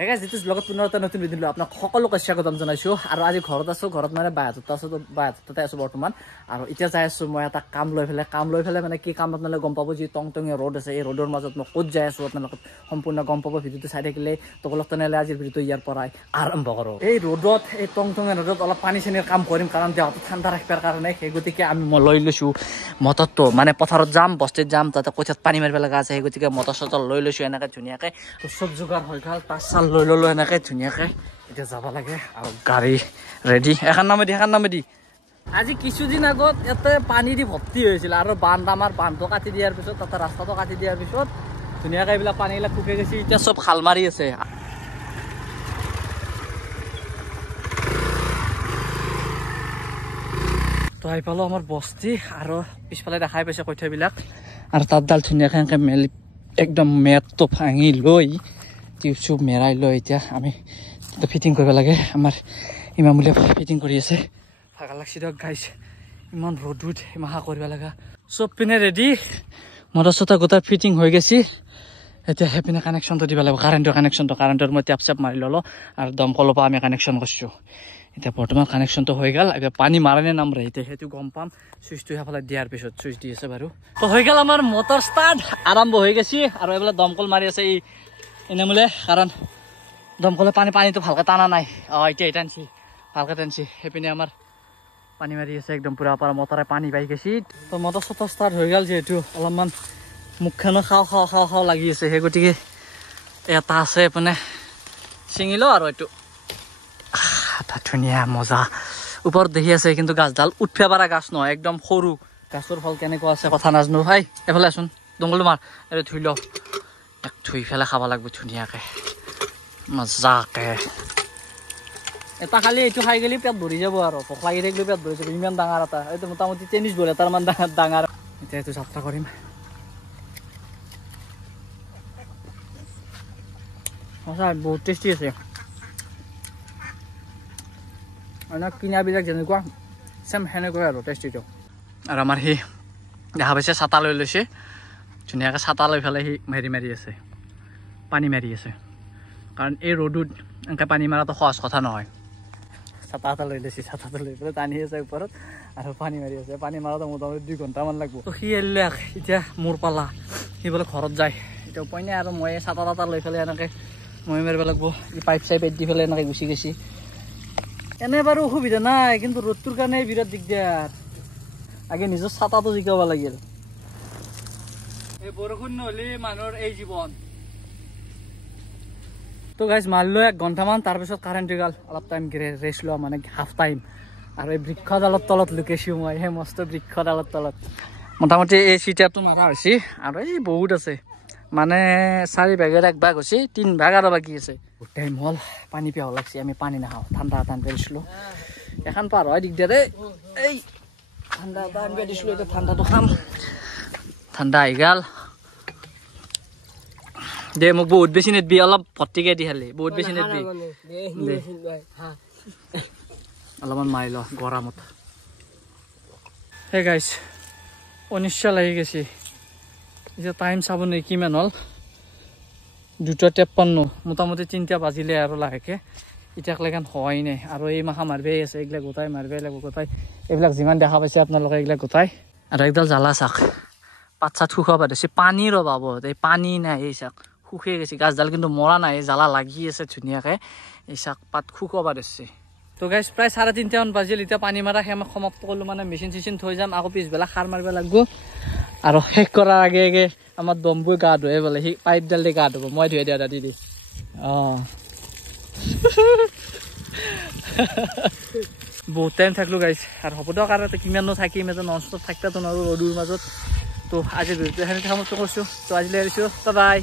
হেগাই যেটো ব্লগত পুনৰ এটা নতুন ভিডিঅ' আপোনাক সকলোকে স্বাগতম জনাইছো আৰু আজি ঘৰত আছো ঘৰত মানে বায়াততে আছো বায়াততে আছো বৰ্তমান আৰু এতিয়া যাই আছো মই এটা কাম লৈ ফেলে মানে কি কাম আপোনালোকে গম পাব যি টংটঙীয়া ৰোড আছে এই ৰোডৰ মাজত মই ক'ত যাই আছো আপোনালোকে সম্পূৰ্ণ গম পাব ভিডিঅ'টো চাই থাকিলে তো বলক তেনেহ'লে আজিৰ ভিডিঅ'টো ইয়াৰ পৰাই আৰম্ভ কৰো এই ৰোডত এই টংটঙীয়া ৰোডত অলপ পানী চানীৰ কাম কৰিম কাৰণ দেহটো ঠাণ্ডা ৰাখিবৰ কাৰণে সেই গতিকে আমি লৈ লৈছো মটৰটো মানে পথাৰত যাম বস্তিত যাম তাতে কঠিয়াত পানী মাৰিব লগা আছে সেই গতিকে মটৰ চটৰ লৈ লৈছো এনেকে ধুনীয়াকে তো চব যোগাৰ হৈ গ'ল তাচ চাল লৈ ললো এনেকে ধুনীয়াকে এতিয়া যাব লাগে আৰু গাড়ী ৰেডি এখন নামে দি আজি কিছুদিন আগত ইয়াতে পানী দি ভৰ্তি হৈছিল আৰু আমাৰ বান্ধটো কাটি দিয়াৰ পিছত তাতে ৰাস্তাটো কাটি দিয়াৰ পিছত ধুনীয়াকে এইবিলাক পানীবিলাক শুকাই গৈছে এতিয়া চব খাল মাৰি আছে তো আহি পালো আমাৰ বস্তি আৰু পিছফালে দেখাই পাইছে কঠীয়াবিলাক আৰু তাতডাল ধুনীয়াকে এনেকে মেলি একদম মেটটো ভাঙি লৈ টিউব মেৰাই লৈ এতিয়া আমি ফিটিং কৰিব লাগে আমাৰ ইমামুলিয়া ফিটিং কৰি আছে ভাগা লাগছি দিয়ক গাইছ ইমান ৰ'দত মাহা কৰিব লগা চব পিনে ৰেডি মটৰ চটৰ গোটাই ফিটিং হৈ গৈছি এতিয়া সেইপিনে কানেকশ্যনটো দিব লাগিব কাৰেণ্টৰ মই টেপ চেপ মাৰি ল'লো আৰু দমকলৰ পৰা আমি কানেকশ্যন কৰিছোঁ এতিয়া বৰ্তমান কানেকশ্যনটো হৈ গ'ল এতিয়া পানী মাৰেনে নামৰে এতিয়া সেইটো গম পাম চুইচটো সেইফালে দিয়াৰ পিছত চুইচ দি আছে বাৰু তো হৈ গ'ল আমাৰ মটৰ ষ্টাৰ্ট আৰম্ভ হৈ গৈছে আৰু এইফালে দমকল মাৰি আছে এই এনেমূলে কাৰণ দমকলৰ পানীটো ভালকৈ টানা নাই এতিয়া টানছি ভালকৈ টানছি সেইপিনে আমাৰ পানী মাৰি আছে একদম পুৰা পৰা মটৰে পানী পাই গৈছি তো মটৰ চটৰ ষ্টাৰ্ট হৈ গ'ল যিহেতু অলপমান মুখখনো খাওঁ লাগি আছে সেই গতিকে এটা আছে এইপিনে ছিঙি লওঁ আৰু এইটো এটা ধুনীয়া মজা ওপৰত দেখি আছে কিন্তু গাছডাল উঠিব পৰা গাছ নহয় একদম সৰু গাছৰ ফল কেনেকুৱা আছে কথা নাজানো ভাই এইফালে আছোন দমকলটো মাৰ এইটো ধুই লওঁ ধুই পেলাই খাব লাগিব ধুনীয়াকৈ মজাকে এটা খালি এইটো খাই গ'লে পেট ভৰি যাব আৰু ভোক লাগি থাকিলে পেট ভৰি যাব ইমান ডাঙৰ এটা এইটো মোটামুটি টেনিছ বল এটামান ডাঙৰ এতিয়া এইটো যাত্ৰা কৰিম সঁচা বহুত টেষ্টি আছে কিনাবিলাক যেনেকুৱা চেম সেনেকুৱাই আৰু টেষ্টিটো আৰু আমাৰ সি দেখা পাইছে ছাতা লৈ লৈছে ধুনীয়াকৈ ছাতা লৈ পেলাই সি মাৰি আছে পানী মাৰি আছে কাৰণ এই ৰ'দত এনেকৈ পানী মাৰাটো সহজ কথা নহয় ছাতা এটা লৈ লৈছে ছাতাটো লৈ পেলাই টানি আছে ওপৰত আৰু পানী মাৰি আছে পানী মাৰোঁতে মোটামুটি 2 ঘণ্টামান লাগিব তো সি এৰিলে এতিয়া মোৰ পালা সি বোলে ঘৰত যায় এতিয়া উপায় নাই আৰু মই ছাতা তাতা লৈ পেলাই এনেকৈ মই মাৰিব লাগিব ই পাইপ চাইপ দি পেলাই এনেকৈ গুচি গৈছে এনে বাৰু অসুবিধা নাই কিন্তু ৰ'দটোৰ কাৰণে বিৰাট দিগদাৰ আগে নিজৰ ছাতাটো জিকাব লাগিল এই বৰষুণ নহ'লে মানুহৰ এই জীৱন তো গাইজ মাৰিলোঁ 1 ঘণ্টামান তাৰপিছত কাৰেণ্ট হৈ গ'ল অলপ টাইম ৰেষ্ট লোৱা মানে হাফ টাইম আৰু এই বৃক্ষডালৰ তলত লুকাইছোঁ মই সেই মস্ত বৃক্ষডালৰ তলত মোটামুটি এই চিটাৰটো মাৰা হৈছে আৰু এই বহুত আছে মানে 4 ভাগৰ 1 ভাগ হৈছে 3 ভাগ আৰু বাকী আছে টাইম হ'ল পানী পিয়াহ লাগছে আমি পানী নাখাওঁ ঠাণ্ডা দিছিলোঁ এখন পাৰ হয় দিগদাৰ এই ঠাণ্ডা এটা আনিব দিছিলোঁ এতিয়া ঠাণ্ডাটো খাম ঠাণ্ডা আহি গ'ল দে মোক বহুত বেছি নেটবি অলপ ভৰ্তিকৈ দি খালি বহুত বেছি নেটবি অলপমান মাৰি ল গৰমত সেই গাইছ 19 লাগি গৈছে এতিয়া টাইম চাব নে কিমান হ'ল 2:53 মোটামুটি 3টা বাজিলে আৰু লাহেকৈ এতিয়ালৈকে হোৱাই নাই আৰু এই মাখা মাৰিবই আছে এইবিলাক গোটাই মাৰিবই লাগিব গোটাই এইবিলাক যিমান দেখা পাইছে আপোনালোকে এইবিলাক গোটাই আৰু একডাল জ্বালা চাক পাত চাত শুকাব দিছে পানী ৰ'বাব এই পানী নাই এই চাক শুকাই গৈছে গাছডাল কিন্তু মৰা নাই জ্বালা লাগি আছে ধুনীয়াকৈ এই চাক পাত শুকাব দিছে তো গাইছ প্ৰায় 3:30 মান বাজিল এতিয়া পানী মাৰা সমাপ্ত কৰিলোঁ মানে মেচিন চেচিন থৈ যাম আকৌ পিছবেলা সাৰ মাৰিব লাগিব আৰু শেষ কৰাৰ আগে আমাৰ দম্বুই গা ধুৱে বোলে সি পাইপডাল দি গা ধুব মই ধুৱে দিয়া দাদি দি বহুত টাইম থাকলো গাইছ আৰু হ'ব দিয়ক আৰু কিমাননো থাকিম এজন নন ষ্টপ থাকিবতো নোৱাৰোঁ ৰ'দৰ মাজত তো আজি ভিডিঅ'টো সমাপ্ত কৰিছোঁ তো আজিলৈ এৰিছোঁ বাই